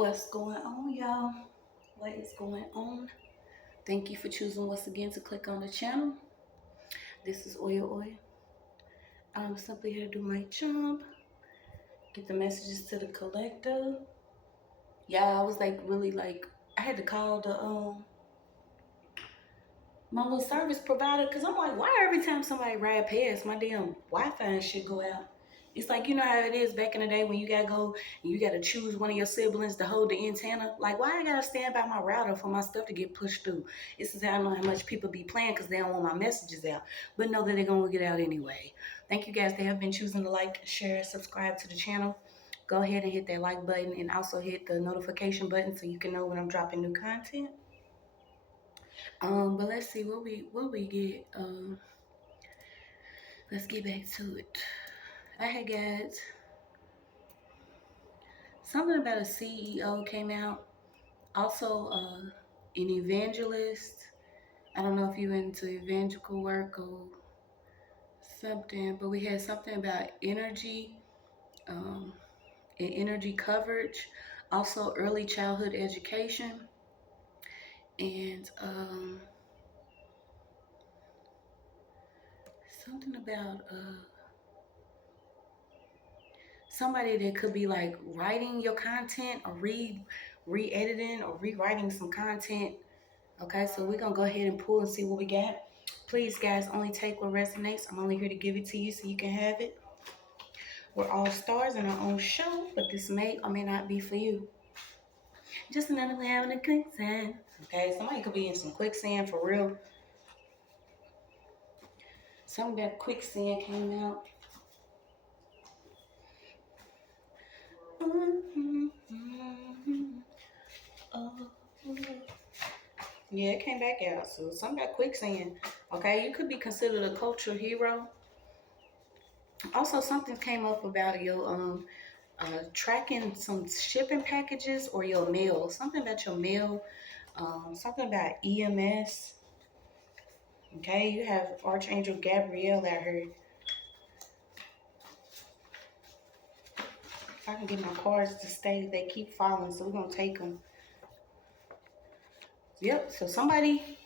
What's going on, y'all? What is going on? Thank you for choosing once again to click on the channel. This is OYAOY. I'm simply here to do my job, get the messages to the collector. Yeah, I was I had to call my little service provider because I'm like, why every time somebody ride past, my damn Wi-Fi should go out? It's like, you know how it is back in the day when you gotta go and you gotta choose one of your siblings to hold the antenna. Like, why I gotta stand by my router for my stuff to get pushed through? This is how I know how much people be playing because they don't want my messages out, but know that they're gonna get out anyway. Thank you guys that have been choosing to like, share, subscribe to the channel. Go ahead and hit that like button and also hit the notification button so you can know when I'm dropping new content. But let's see what we get. Let's get back to it. I had got something about a CEO came out. Also, an evangelist. I don't know if you're into evangelical work or something, but we had something about energy and energy coverage. Also, early childhood education and something about somebody that could be like writing your content or re-editing or rewriting some content. Okay, so we're gonna go ahead and pull and see what we got. Please, guys, only take what resonates. I'm only here to give it to you so you can have it. We're all stars in our own show, but this may or may not be for you. Just another way out in the quicksand. Okay, somebody could be in some quicksand for real. Something about quicksand came out. Yeah, it came back out. So something about quicksand. Okay, you could be considered a cultural hero. Also, something came up about your tracking some shipping packages or your mail. Something about your mail. Something about EMS. Okay, you have Archangel Gabriel out here. If I can get my cards to stay, they keep falling, so we're gonna take them. Yep, so somebody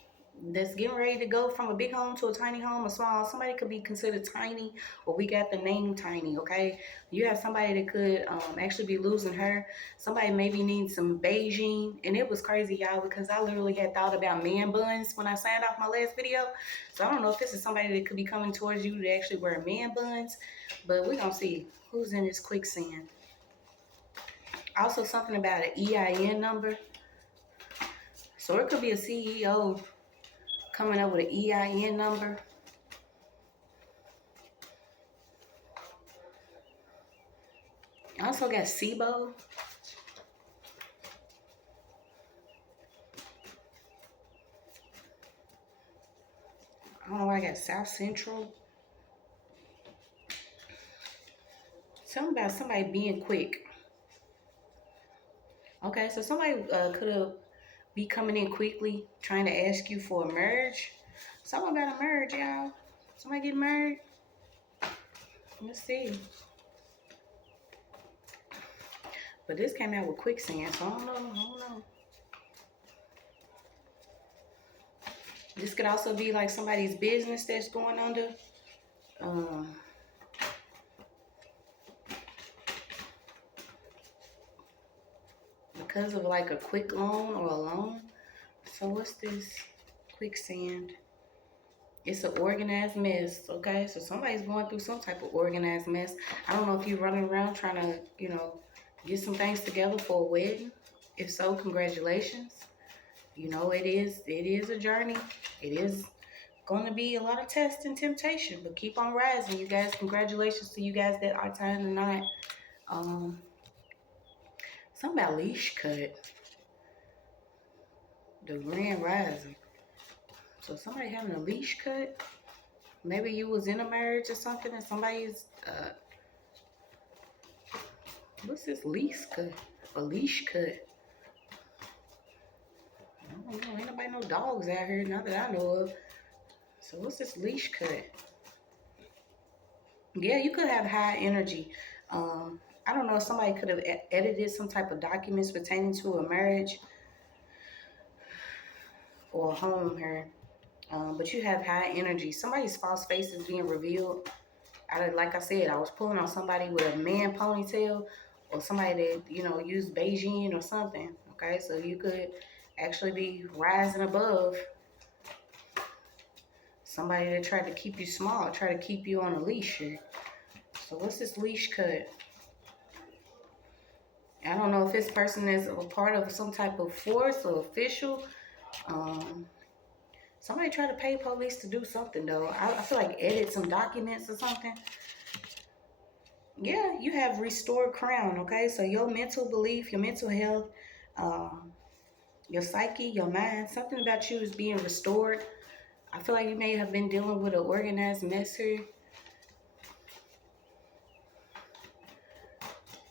that's getting ready to go from a big home to a tiny home, a small, somebody could be considered tiny, or we got the name tiny, okay? You have somebody that could actually be losing her. Somebody maybe needs some Beijing, and it was crazy, y'all, because I literally had thought about man buns when I signed off my last video. So I don't know if this is somebody that could be coming towards you to actually wear man buns, but we're gonna see who's in this quicksand. Also, something about an EIN number. So it could be a CEO coming up with an EIN number. I also got SIBO. I don't know why I got South Central. Something about somebody being quick. Okay, so somebody could have be coming in quickly, trying to ask you for a merge. Something about a merge, y'all. Somebody get married. Let's see. But this came out with quicksand, so I don't know. This could also be like somebody's business that's going under. Because of like a quick loan or a loan. So what's this quicksand? It's an organized mess, okay? So somebody's going through some type of organized mess. I don't know if you're running around trying to, you know, get some things together for a wedding. If so, congratulations. You know, it is a journey. It is going to be a lot of tests and temptation, but keep on rising, you guys. Congratulations to you guys that are tying the knot. Something about leash cut. The Grand Rising. So somebody having a leash cut. Maybe you was in a marriage or something and somebody's, what's this leash cut? A leash cut. I don't know. Ain't nobody no dogs out here, not that I know of. So what's this leash cut? Yeah, you could have high energy. I don't know if somebody could have edited some type of documents pertaining to a marriage or a home here. But you have high energy. Somebody's false face is being revealed. Like I said, I was pulling on somebody with a man ponytail or somebody that, you know, used Beijing or something. Okay, so you could actually be rising above somebody that tried to keep you small, try to keep you on a leash here. So what's this leash cut? I don't know if this person is a part of some type of force or official. Um, Somebody tried to pay police to do something, though. I feel like edit some documents or something. Yeah, you have restored crown, okay? So your mental belief, your mental health, um, your psyche, your mind, something about you is being restored. I feel like you may have been dealing with an organized mess here.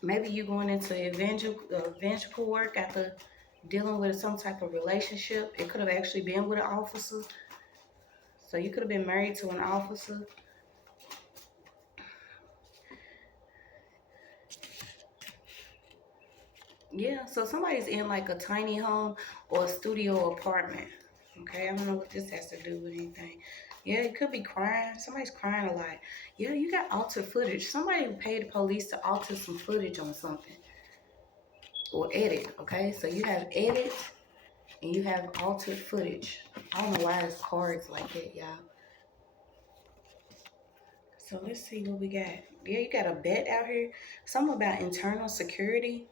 Maybe you going into evangelical work after dealing with some type of relationship. It could have actually been with an officer. So you could have been married to an officer. Yeah, so somebody's in like a tiny home or a studio apartment. Okay, I don't know what this has to do with anything. Yeah, it could be crying. Somebody's crying a lot. Yeah, you got altered footage. Somebody paid the police to alter some footage on something. Or edit, okay? So you have edit and you have altered footage. I don't know why it's cards like that, y'all. So let's see what we got. Yeah, you got a bet out here. Something about internal security.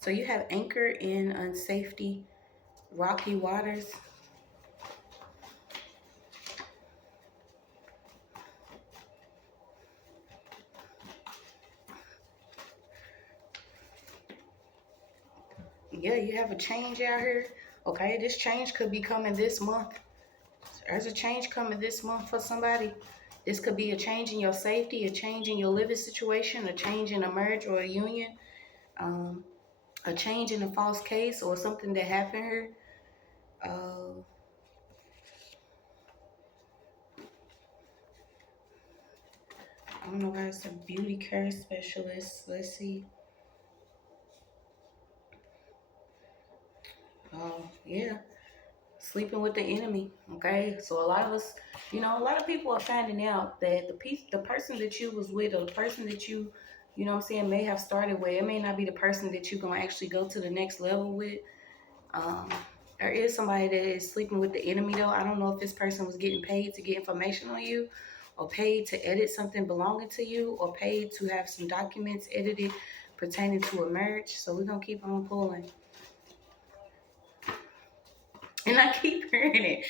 So you have anchor in unsafety, rocky waters. Yeah, you have a change out here. Okay, this change could be coming this month. There's a change coming this month for somebody. This could be a change in your safety, a change in your living situation, a change in a marriage or a union, um, a change in a false case or something that happened here. I don't know why it's a beauty care specialist. Let's see. Oh, yeah. Sleeping with the enemy. Okay. So a lot of us, you know, a lot of people are finding out that the person that you was with or the person that you know what I'm saying, may have started with, it may not be the person that you're going to actually go to the next level with. Um, there is somebody that is sleeping with the enemy, though. I don't know if this person was getting paid to get information on you or paid to edit something belonging to you or paid to have some documents edited pertaining to a marriage. So we're going to keep on pulling. And I keep hearing it.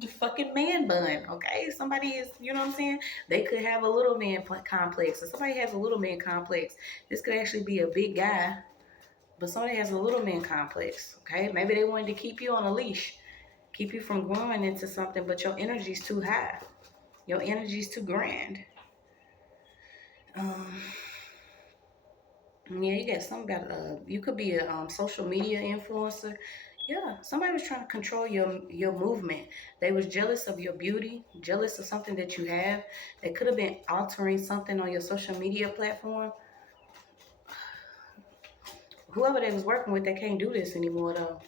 The fucking man bun, okay? Somebody is, you know what I'm saying? They could have a little man complex. If somebody has a little man complex, this could actually be a big guy, but somebody has a little man complex, okay? Maybe they wanted to keep you on a leash, keep you from growing into something, but your energy's too high. Your energy's too grand. Yeah, you got something about, you could be a social media influencer. Yeah, somebody was trying to control your movement. They was jealous of your beauty, jealous of something that you have. They could have been altering something on your social media platform. Whoever they was working with, they can't do this anymore though.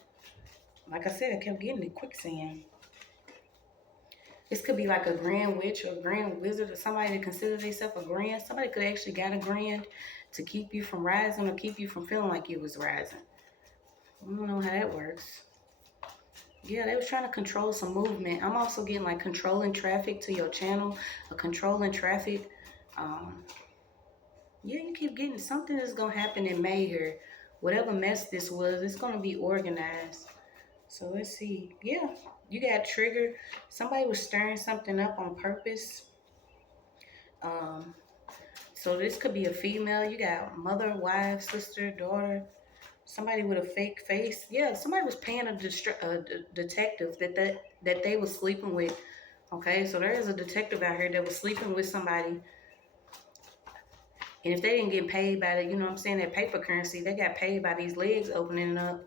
Like I said, I kept getting the quicksand. This could be like a grand witch or a grand wizard or somebody that considers themselves a grand. Somebody could actually got a grand to keep you from rising or keep you from feeling like you was rising. I don't know how that works. Yeah, they was trying to control some movement. I'm also getting like controlling traffic to your channel, a controlling traffic. Yeah, you keep getting something that's gonna happen in May here. Whatever mess this was, it's gonna be organized. So let's see. Yeah, you got triggered. Somebody was stirring something up on purpose. Um, so this could be a female. You got mother, wife, sister, daughter. Somebody with a fake face. Yeah, somebody was paying a detective that they was sleeping with. Okay, so there is a detective out here that was sleeping with somebody. And if they didn't get paid by the, you know what I'm saying, that paper currency, they got paid by these legs opening up.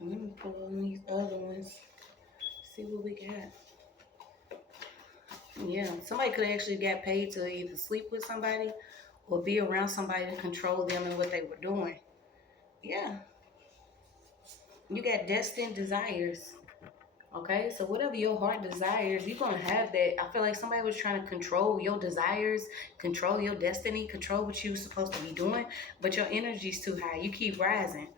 Let me pull on these other ones. See what we got. Yeah, somebody could actually get paid to either sleep with somebody or be around somebody to control them and what they were doing. Yeah, you got destined desires. Okay, so whatever your heart desires, you're gonna have that. I feel like somebody was trying to control your desires, control your destiny, control what you were supposed to be doing, but your energy's too high. You keep rising.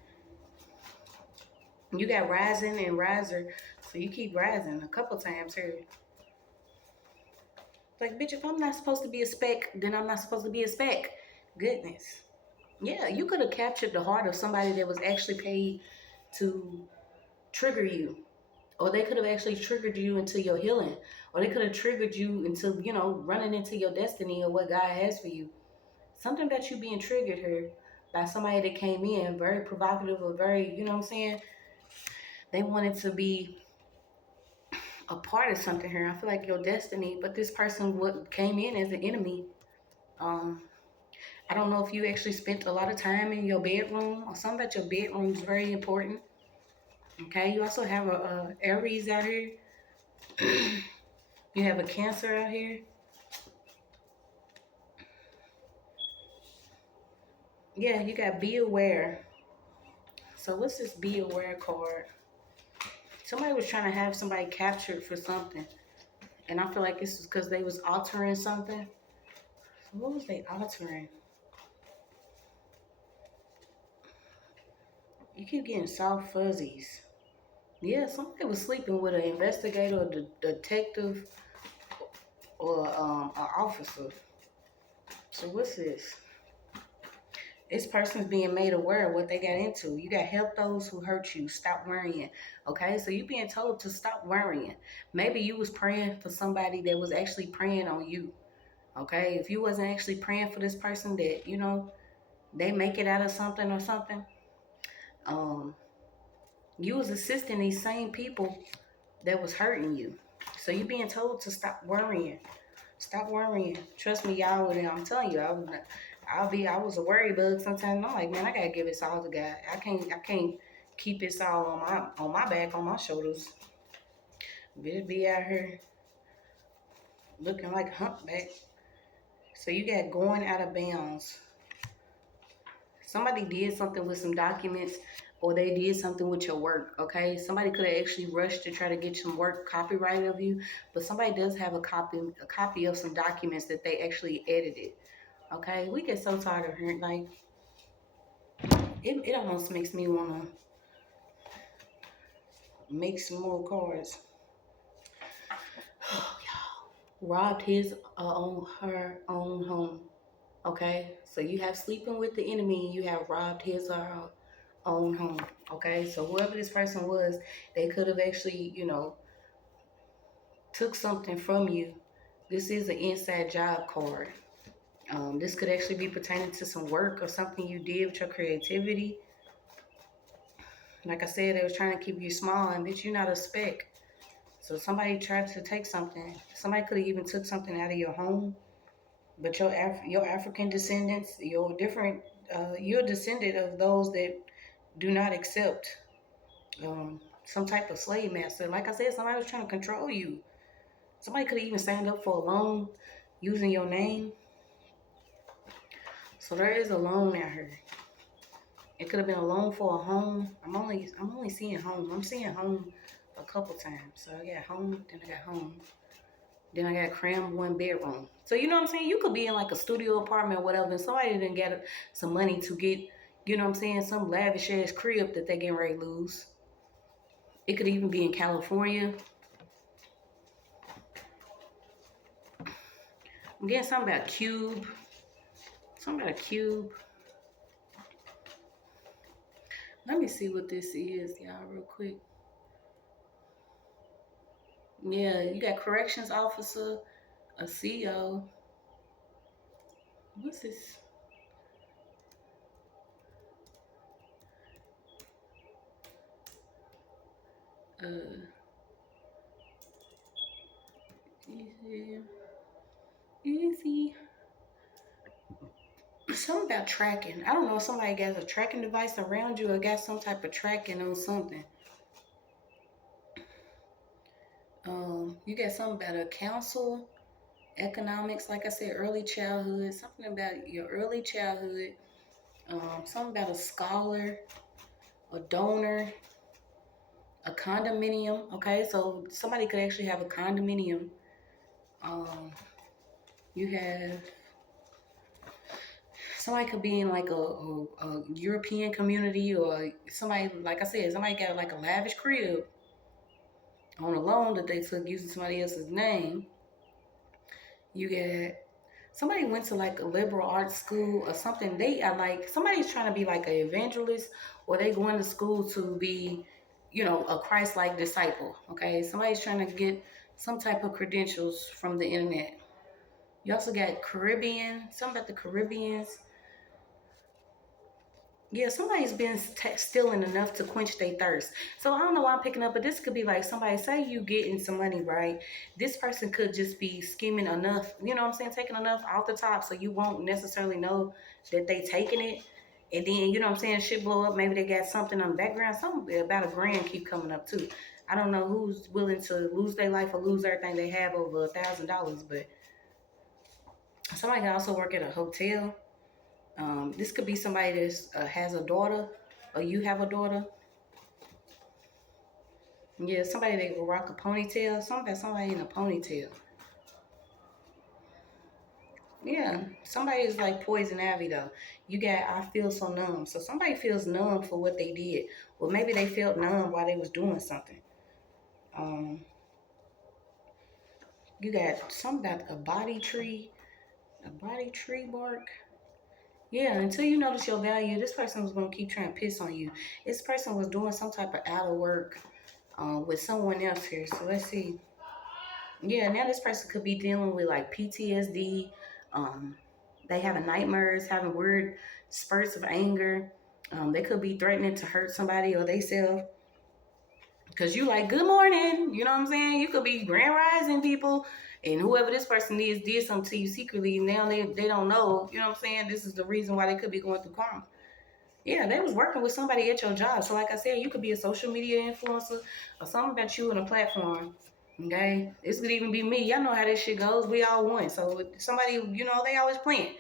You got rising and riser, so you keep rising a couple times here. Like, bitch, if I'm not supposed to be a speck, then I'm not supposed to be a speck. Goodness. Yeah, you could have captured the heart of somebody that was actually paid to trigger you. Or they could have actually triggered you into your healing. Or they could have triggered you into, running into your destiny or what God has for you. Something about you being triggered here by somebody that came in very provocative or very, you know what I'm saying? They wanted to be a part of something here. I feel like your destiny, but this person what came in as an enemy. Um, I don't know if you actually spent a lot of time in your bedroom or something about your bedroom is very important. Okay, you also have a Aries out here. You have a Cancer out here. Yeah, you got be aware. So what's this be aware card? Somebody was trying to have somebody captured for something. And I feel like this is because they was altering something. So what was they altering? You keep getting soft fuzzies. Yeah, somebody was sleeping with an investigator or detective or an officer. So what's this? This person's being made aware of what they got into. You got help those who hurt you. Stop worrying. Okay, so you being told to stop worrying. Maybe you was praying for somebody that was actually praying on you. Okay, if you wasn't actually praying for this person that, they make it out of something or something, um, you was assisting these same people that was hurting you. So you being told to stop worrying. Stop worrying. Trust me, y'all. I'm telling you, I was a worry bug sometimes. I'm like, man, I gotta give this all to God. I can't keep this all on my back, on my shoulders. Bitch be out here looking like a humpback. So you got going out of bounds. Somebody did something with some documents or they did something with your work, okay? Somebody could have actually rushed to try to get some work copyrighted of you, but somebody does have a copy of some documents that they actually edited, okay? We get so tired of hearing, like, it almost makes me want to make some more cards. Robbed his her own home, okay? So you have sleeping with the enemy, you have robbed his or her own home, okay? So whoever this person was, they could have actually, took something from you. This is an inside job card. This could actually be pertaining to some work or something you did with your creativity. Like I said, they was trying to keep you small, and bitch, you're not a speck. So somebody tried to take something. Somebody could have even took something out of your home. But your African descendants, you're a descendant of those that do not accept some type of slave master. Like I said, somebody was trying to control you. Somebody could have even signed up for a loan using your name. So there is a loan out here. It could have been a loan for a home. I'm only seeing home. I'm seeing home a couple times. So I got home, then I got home. Then I got crammed one bedroom. So you know what I'm saying? You could be in like a studio apartment or whatever, and somebody didn't get some money to get, you know what I'm saying, some lavish ass crib that they getting ready to lose. It could even be in California. I'm getting something about cube. Something about a cube. Let me see what this is, y'all, real quick. Yeah, you got corrections officer, a CO. What's this? Easy. Easy. Something about tracking. I don't know if somebody got a tracking device around you or got some type of tracking on something. You got something about a council. economics, like I said, early childhood, something about your early childhood, something about a scholar, a donor, a condominium. Okay, so somebody could actually have a condominium. You have somebody could be in like a European community, or somebody, like I said, somebody got like a lavish crib on a loan that they took using somebody else's name. You get somebody went to like a liberal arts school or something. They are like, somebody's trying to be like an evangelist, or they going to school to be, a Christ-like disciple. Okay, somebody's trying to get some type of credentials from the internet. You also got Caribbean, something about the Caribbeans. Yeah, somebody's been stealing enough to quench their thirst. So I don't know why I'm picking up, but this could be like somebody, say you getting some money, right? This person could just be skimming enough, you know what I'm saying, taking enough off the top so you won't necessarily know that they taking it. And then, you know what I'm saying, shit blow up. Maybe they got something on the background. Something about $1,000 keep coming up too. I don't know who's willing to lose their life or lose everything they have over $1,000, but somebody can also work at a hotel. This could be somebody that has a daughter, or you have a daughter. Yeah, somebody that will rock a ponytail. Somebody in a ponytail. Yeah, somebody is like Poison Ivy though. You got I feel so numb. So somebody feels numb for what they did. Well, maybe they felt numb while they was doing something. You got something about a body tree bark. Yeah, until you notice your value, this person was gonna keep trying to piss on you. This person was doing some type of out of work with someone else here. So let's see. Yeah, now this person could be dealing with like PTSD. They having nightmares, having weird spurts of anger. They could be threatening to hurt somebody or they self. Because you like, good morning. You know what I'm saying? You could be grand rising people. And whoever this person is did something to you secretly. Now they don't know. You know what I'm saying? This is the reason why they could be going through karma. Yeah, they was working with somebody at your job. So like I said, you could be a social media influencer or something about you in a platform. Okay? This could even be me. Y'all know how this shit goes. We all won. So somebody, they always playing.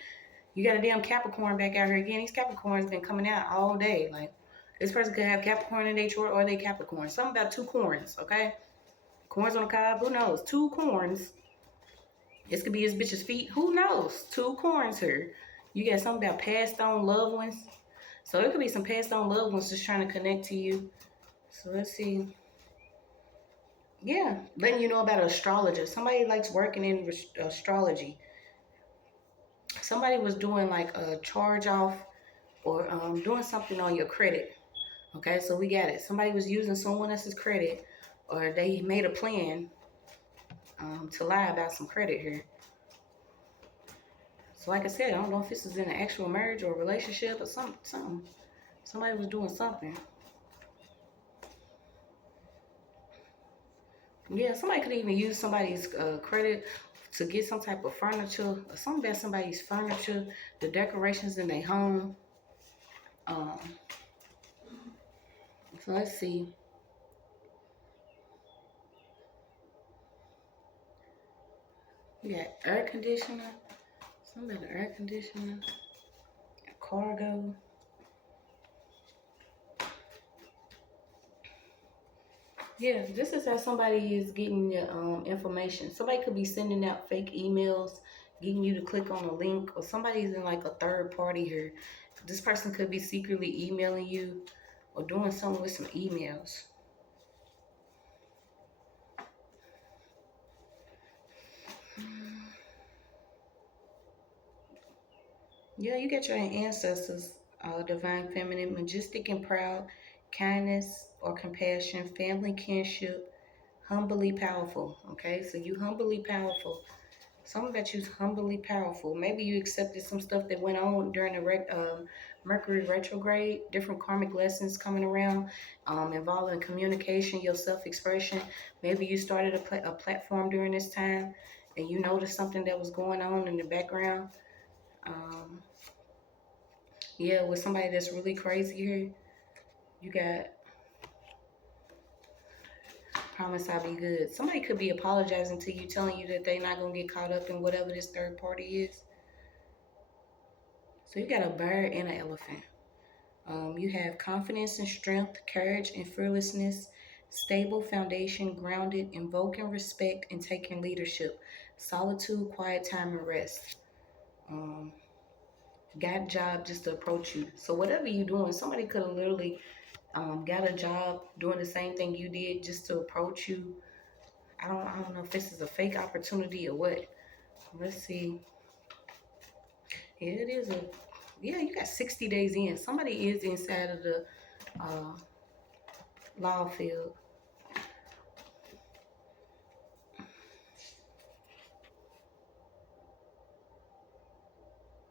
You got a damn Capricorn back out here again. These Capricorns been coming out all day. Like, this person could have Capricorn in their chart or they Capricorn. Something about 2 corns, okay? Corns on the cob, who knows? 2 corns. This could be his bitch's feet. Who knows? 2 corns here. You got something about passed on loved ones. So it could be some passed on loved ones just trying to connect to you. So let's see. Yeah, letting you know about an astrologer. Somebody likes working in astrology. Somebody was doing like a charge off or doing something on your credit. Okay, so we got it. Somebody was using someone else's credit, or they made a plan to lie about some credit here. So like I said, I don't know if this is in an actual marriage or relationship or something. Somebody was doing something. Yeah, somebody could even use somebody's credit to get some type of furniture or something about somebody's furniture, the decorations in their home. So let's see. We got air conditioner. Something about air conditioner. Cargo. Yeah, this is how somebody is getting your information. Somebody could be sending out fake emails, getting you to click on a link, or somebody's in like a third party here. This person could be secretly emailing you or doing something with some emails. Yeah, you get your ancestors, divine feminine, majestic and proud, kindness or compassion, family kinship, humbly powerful. Okay, so you humbly powerful. Some about you's humbly powerful. Maybe you accepted some stuff that went on during the Mercury retrograde, different karmic lessons coming around, involving communication, your self-expression. Maybe you started a platform during this time and you noticed something that was going on in the background. Yeah, with somebody that's really crazy here, you got Promise I'll be good. Somebody could be apologizing to you, telling you that they're not going to get caught up in whatever this third party is. So you got a bird and an elephant. You have confidence and strength, courage and fearlessness, stable foundation, grounded, invoking respect, and taking leadership, solitude, quiet time, and rest. Got a job just to approach you. So whatever you're doing, somebody could have literally got a job doing the same thing you did just to approach you. I don't know if this is a fake opportunity or what. Let's see. Yeah, it is a. Yeah, you got 60 days in. Somebody is inside of the law field.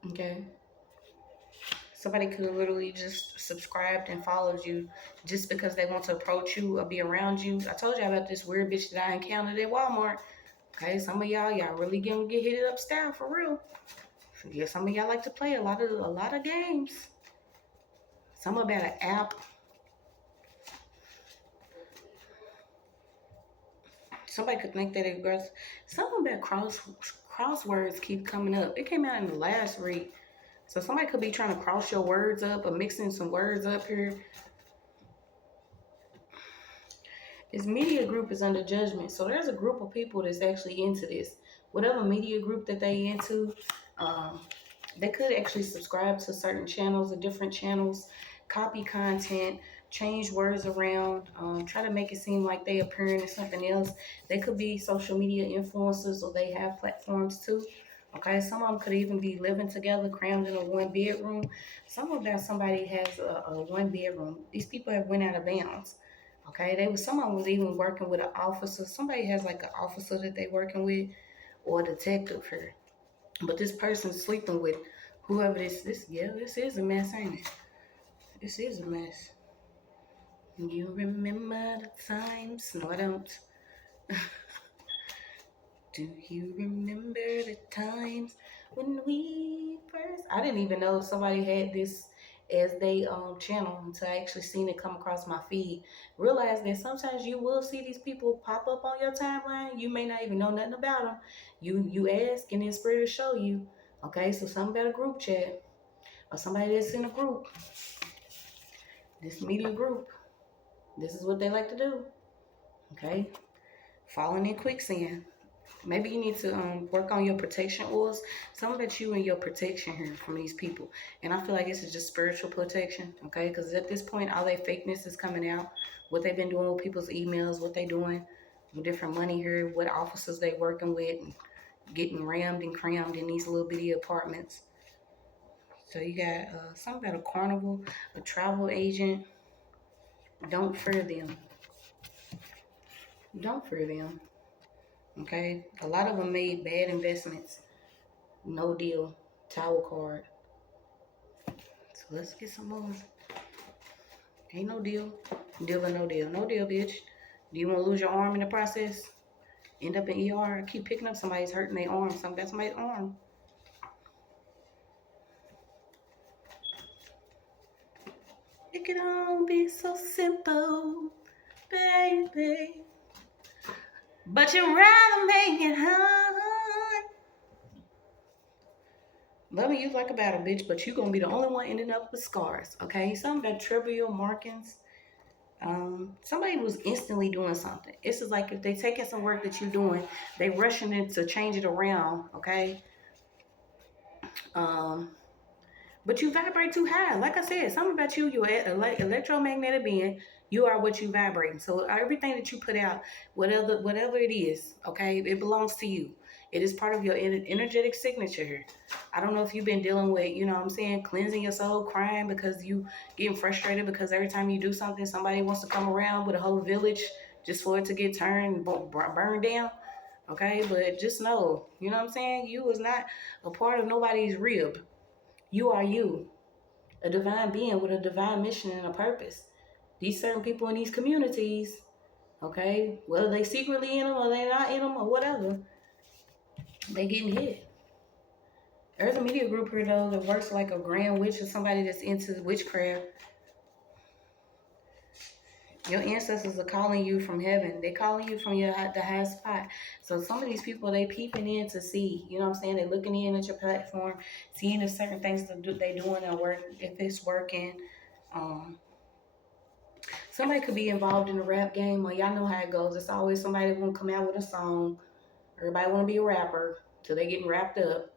Okay. Somebody could have literally just subscribed and followed you just because they want to approach you or be around you. I told you about this weird bitch that I encountered at Walmart. Okay, some of y'all really gonna get hit up style for real. Yeah, some of y'all like to play a lot of games. Some about an app. Somebody could think that aggressive. Something about crosswords keep coming up. It came out in the last read. So somebody could be trying to cross your words up or mixing some words up here. This media group is under judgment. So there's a group of people that's actually into this. Whatever media group that they into, they could actually subscribe to certain channels or different channels, copy content, change words around, try to make it seem like they appearing in something else. They could be social media influencers or they have platforms too. Okay, some of them could even be living together, crammed in a one bedroom. Some about somebody has a one bedroom. These people have went out of bounds. Okay, someone was even working with an officer. Somebody has like an officer that they working with or a detective here. But this person's sleeping with whoever this is a mess, ain't it? This is a mess. You remember the times? No, I don't. Do you remember the times when we first? I didn't even know somebody had this as they channel until I actually seen it come across my feed. Realize that sometimes you will see these people pop up on your timeline. You may not even know nothing about them. You ask and then spirit will show you. Okay, so something about a group chat or somebody that's in a group. This media group. This is what they like to do. Okay, falling in quicksand. Maybe you need to work on your protection oils. Some about you and your protection here from these people. And I feel like this is just spiritual protection, okay? Because at this point, all their fakeness is coming out. What they've been doing with people's emails, what they doing with different money here, what officers they working with, and getting rammed and crammed in these little bitty apartments. So you got something about a carnival, a travel agent. Don't fear them. Don't fear them. Okay, a lot of them made bad investments. No deal. Tower card. So let's get some more. Ain't no deal. Deal or no deal. No deal, bitch. Do you want to lose your arm in the process? End up in ER? Keep picking up somebody's hurting their arm. That's somebody's arm. It could all be so simple, baby. But you'd rather make it hard. Loving you like a battle, bitch, but you gonna be the only one ending up with scars, okay? Something about trivial markings. Somebody was instantly doing something. This is like if they taking some work that you're doing, they rushing it to change it around, okay? But you vibrate too high. Like I said, something about you, you're electromagnetic being. You are what you vibrate. So everything that you put out, whatever it is, okay, it belongs to you. It is part of your energetic signature here. I don't know if you've been dealing with, you know what I'm saying, cleansing your soul, crying because you getting frustrated because every time you do something, somebody wants to come around with a whole village just for it to get turned, burned down. Okay, but just know, you know what I'm saying? You is not a part of nobody's rib. You are you, a divine being with a divine mission and a purpose. These certain people in these communities, okay, whether they secretly in them or they not in them or whatever, they getting hit. There's a media group here though that works like a grand witch or somebody that's into witchcraft. Your ancestors are calling you from heaven. They're calling you from the high spot. So some of these people, they peeping in to see. You know what I'm saying? They're looking in at your platform, seeing if certain things that they doing and work, if it's working. Um, Somebody could be involved in the rap game. Well, y'all know how it goes. It's always somebody that want to come out with a song. Everybody want to be a rapper till they getting wrapped up.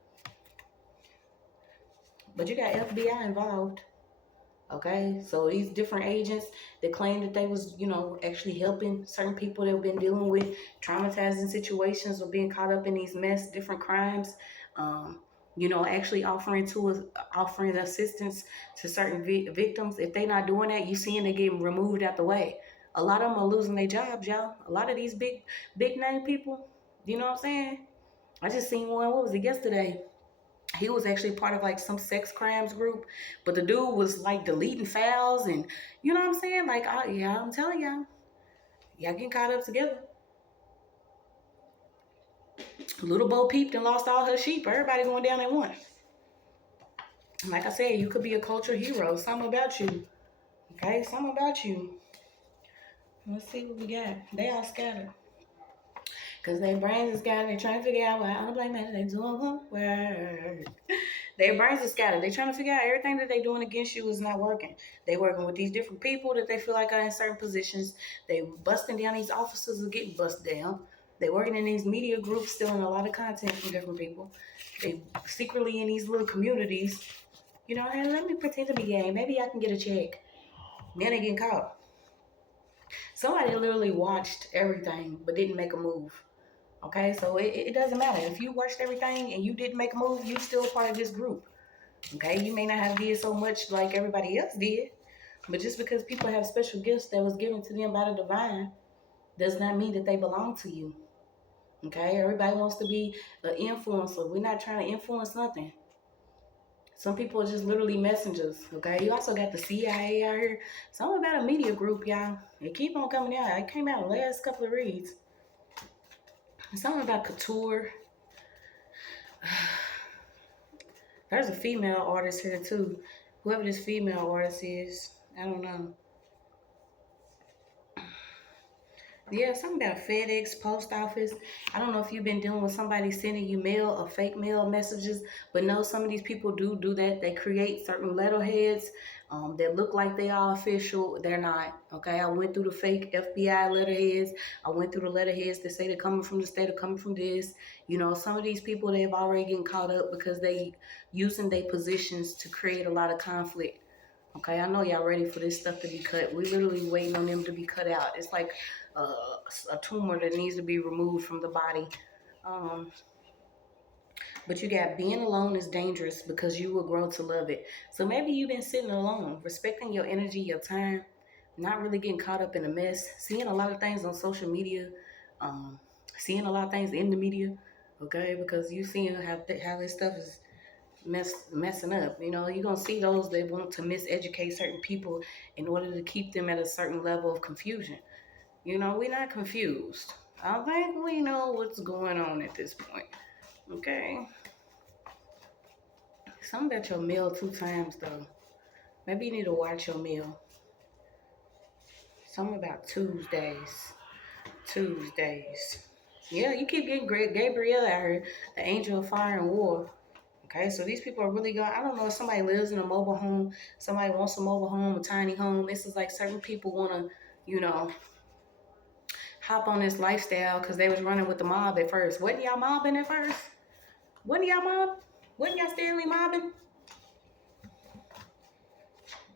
But you got FBI involved. Okay, so these different agents that claim that they was, actually helping certain people that have been dealing with traumatizing situations or being caught up in these different crimes, um, actually offering assistance to certain victims. If they not doing that, you seeing they getting removed out the way. A lot of them are losing their jobs, y'all. A lot of these big name people, you know what I'm saying? I just seen one. What was it yesterday? He was actually part of like some sex crimes group, but the dude was like deleting files and you know what I'm saying? Like, yeah, I'm telling y'all getting caught up together. Little Bo peeped and lost all her sheep. Everybody going down at once. Like I said, you could be a cultural hero. Something about you. Okay, something about you. Let's see what we got. They all scattered. Because their brains is scattered. They trying to figure out why all the black men they doing work. Their brains are scattered. They trying to figure out everything that they doing against you is not working. They working with these different people that they feel like are in certain positions. They busting down these officers are getting busted down. They working in these media groups, stealing a lot of content from different people. They secretly in these little communities. Hey, let me pretend to be gay. Maybe I can get a check. Then they getting caught. Somebody literally watched everything but didn't make a move. Okay, so it doesn't matter. If you watched everything and you didn't make a move, you still a part of this group. Okay, you may not have did so much like everybody else did, but just because people have special gifts that was given to them by the divine does not mean that they belong to you. Okay, everybody wants to be an influencer. We're not trying to influence nothing. Some people are just literally messengers. Okay, you also got the CIA out here. Something about a media group, y'all. They keep on coming out. It came out last couple of reads. Something about couture. There's a female artist here too. Whoever this female artist is, I don't know. Yeah, something about FedEx, post office. I don't know if you've been dealing with somebody sending you mail or fake mail messages, but no, some of these people do that. They create certain letterheads that look like they are official. They're not. Okay, I went through the fake FBI letterheads. I went through the letterheads that say they're coming from the state or coming from this. Some of these people, they've already getting caught up because they using their positions to create a lot of conflict. Okay, I know y'all ready for this stuff to be cut. We literally waiting on them to be cut out. It's like a tumor that needs to be removed from the body. But you got being alone is dangerous because you will grow to love it. So maybe you've been sitting alone, respecting your energy, your time, not really getting caught up in a mess, seeing a lot of things on social media, seeing a lot of things in the media, okay? Because you seeing how this stuff is messing up. You're gonna see those that want to miseducate certain people in order to keep them at a certain level of confusion. We're not confused. I think we know what's going on at this point. Okay. Something about your meal 2 times though. Maybe you need to watch your meal. Something about Tuesdays. Tuesdays. Yeah, you keep getting Gabriel out here, the angel of fire and war. Okay, so these people are really going. I don't know if somebody lives in a mobile home, somebody wants a mobile home, a tiny home. This is like certain people want to, hop on this lifestyle because they was running with the mob at first. Wasn't y'all mobbing at first? Wasn't y'all mob? Wasn't y'all steadily mobbing?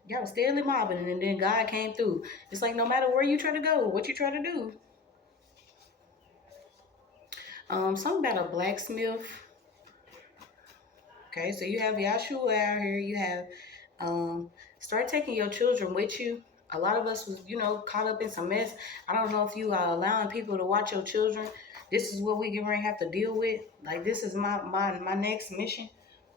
Y'all was steadily mobbing, and then God came through. It's like no matter where you try to go, what you try to do. Something about a blacksmith. Okay, so you have Yahshua out here. You have start taking your children with you. A lot of us was, caught up in some mess. I don't know if you are allowing people to watch your children. This is what we get ready to have to deal with. Like this is my next mission.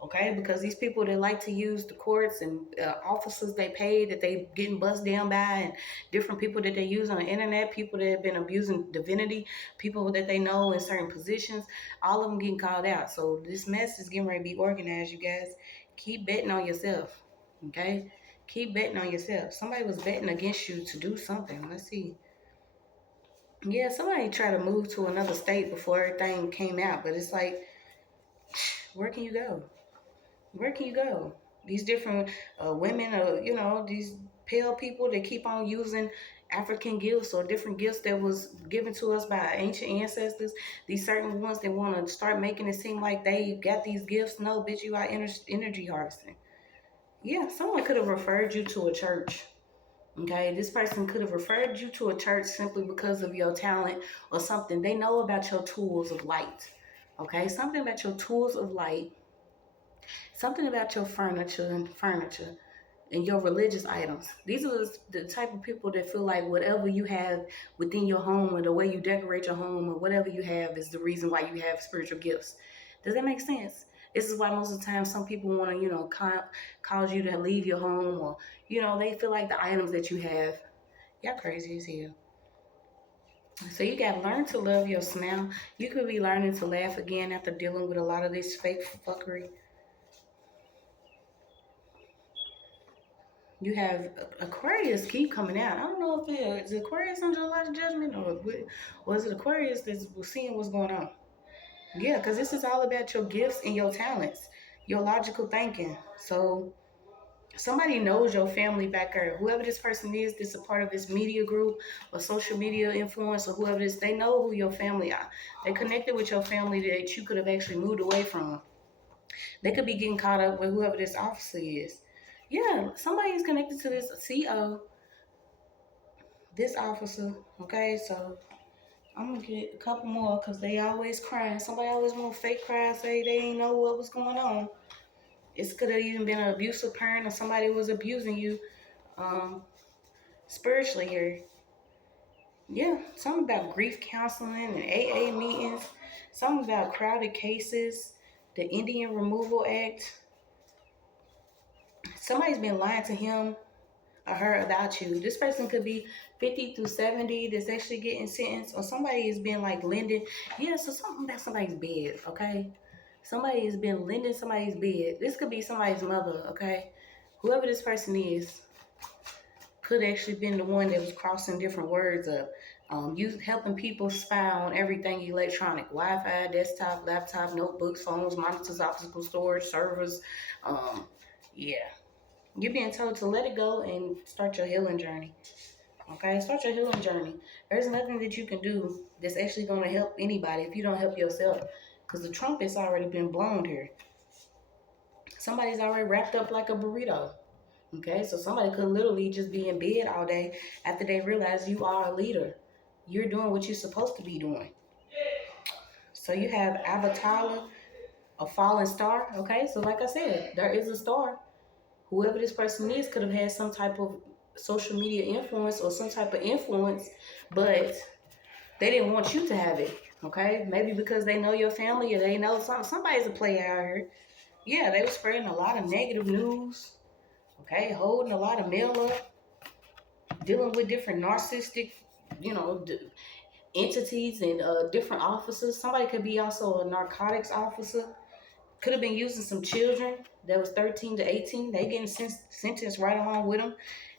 Okay, because these people that like to use the courts and officers they pay that they getting bussed down by, and different people that they use on the internet, people that have been abusing divinity, people that they know in certain positions, all of them getting called out. So this mess is getting ready to be organized, you guys. Keep betting on yourself, okay? Keep betting on yourself. Somebody was betting against you to do something. Let's see. Yeah, somebody tried to move to another state before everything came out, but it's like, where can you go? Where can you go? These different women, you know, these pale people that keep on using African gifts or different gifts that was given to us by ancient ancestors. These certain ones that want to start making it seem like they got these gifts. No, bitch, you are energy harvesting. Yeah, someone could have referred you to a church. Okay, this person could have referred you to a church simply because of your talent or something. They know about your tools of light. Okay, something about your tools of light, something about your furniture and your religious items. These are the type of people that feel like whatever you have within your home or the way you decorate your home or whatever you have is the reason why you have spiritual gifts. Does that make sense? This is why most of the time some people want to, you know, cause you to leave your home, or, you know, they feel like the items that you have. Y'all crazy as hell. So you got to learn to love your smile. You could be learning to laugh again after dealing with a lot of this fake fuckery. You have Aquarius keep coming out. I don't know if it's Aquarius on July Judgment, or is it Aquarius that's seeing what's going on? Yeah, because this is all about your gifts and your talents, your logical thinking. So somebody knows your family back there. Whoever this person is, this is a part of this media group or social media influence or whoever this, they know who your family are. They connected with your family that you could have actually moved away from. They could be getting caught up with whoever this officer is. Yeah, somebody is connected to this CO, this officer. Okay, so I'm gonna get a couple more because they always crying. Somebody always want to fake cry, say they ain't know what was going on. It could have even been an abusive parent or somebody was abusing you spiritually here. Yeah, something about grief counseling and AA meetings. Something about crowded cases, the Indian Removal Act. Somebody's been lying to him or her about you. This person could be 50 through 70 that's actually getting sentenced, or somebody has been like lending. Yeah, so something about somebody's bed, okay? Somebody has been lending somebody's bed. This could be somebody's mother, okay? Whoever this person is could actually been the one that was crossing different words up. Helping people spy on everything electronic, Wi-Fi, desktop, laptop, notebooks, phones, monitors, optical storage, servers. Yeah. You're being told to let it go and start your healing journey. Okay, start your healing journey. There's nothing that you can do that's actually going to help anybody if you don't help yourself. Because the trumpet's already been blown here. Somebody's already wrapped up like a burrito. Okay, so somebody could literally just be in bed all day after they realize you are a leader. You're doing what you're supposed to be doing. So you have Avatala, a falling star. Okay, so like I said, there is a star. Whoever this person is could have had some type of social media influence or some type of influence, but they didn't want you to have it. Okay, maybe because they know your family or they know somebody's a player out here. Yeah, they were spreading a lot of negative news. Okay, holding a lot of mail up, dealing with different narcissistic, you know, entities and different officers. Somebody could be also a narcotics officer. Could have been using some children that was 13 to 18. They getting sentenced right along with them.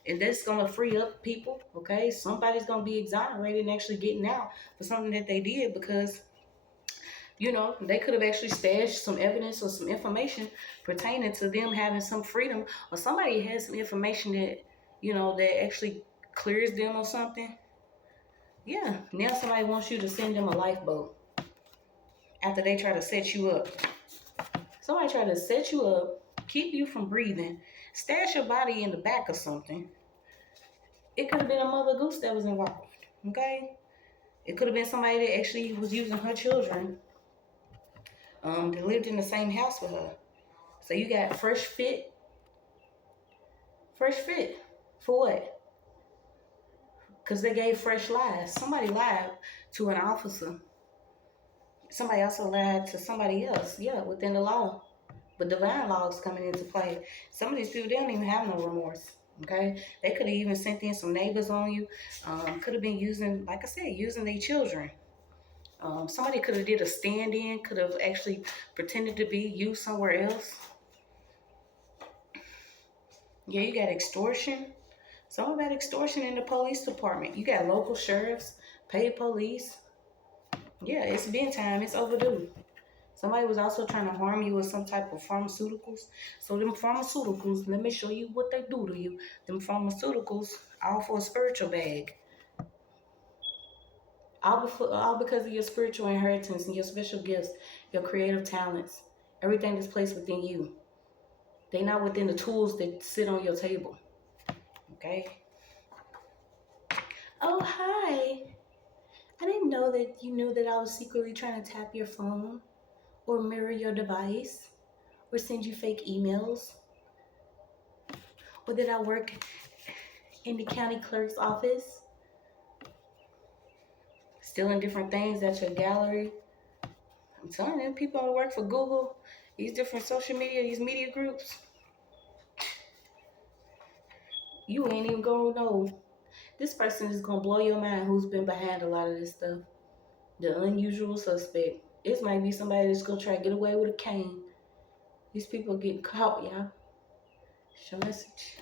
And that's going to free up people, okay? Somebody's going to be exonerated and actually getting out for something that they did because, you know, they could have actually stashed some evidence or some information pertaining to them having some freedom, or somebody has some information that, you know, that actually clears them or something. Yeah, now somebody wants you to send them a lifeboat after they try to set you up. Somebody try to set you up, keep you from breathing, stash your body in the back or something. It could have been a mother goose that was involved, okay? It could have been somebody that actually was using her children that lived in the same house with her. So you got fresh fit. Fresh fit. For what? Because they gave fresh lies. Somebody lied to an officer. Somebody also lied to somebody else, yeah, within the law. But divine law is coming into play. Some of these people, they don't even have no remorse. Okay, they could have even sent in some neighbors on you. Could have been using, like I said, using their children. Somebody could have did a stand-in. Could have actually pretended to be you somewhere else. Yeah, you got extortion. Some about extortion in the police department. You got local sheriffs, paid police. Yeah, it's been time. It's overdue. Somebody was also trying to harm you with some type of pharmaceuticals. So them pharmaceuticals, let me show you what they do to you. Them pharmaceuticals, all for a spiritual bag. All because of your spiritual inheritance and your special gifts, your creative talents, everything that's placed within you. They not within the tools that sit on your table. Okay? Oh, hi. I didn't know that you knew that I was secretly trying to tap your phone or mirror your device or send you fake emails or that I work in the county clerk's office stealing different things at your gallery. I'm telling you, people who work for Google, these different social media, these media groups, you ain't even gonna know. This person is gonna blow your mind who's been behind a lot of this stuff. The unusual suspect. This might be somebody that's gonna try to get away with a cane. These people getting caught, y'all. Show message.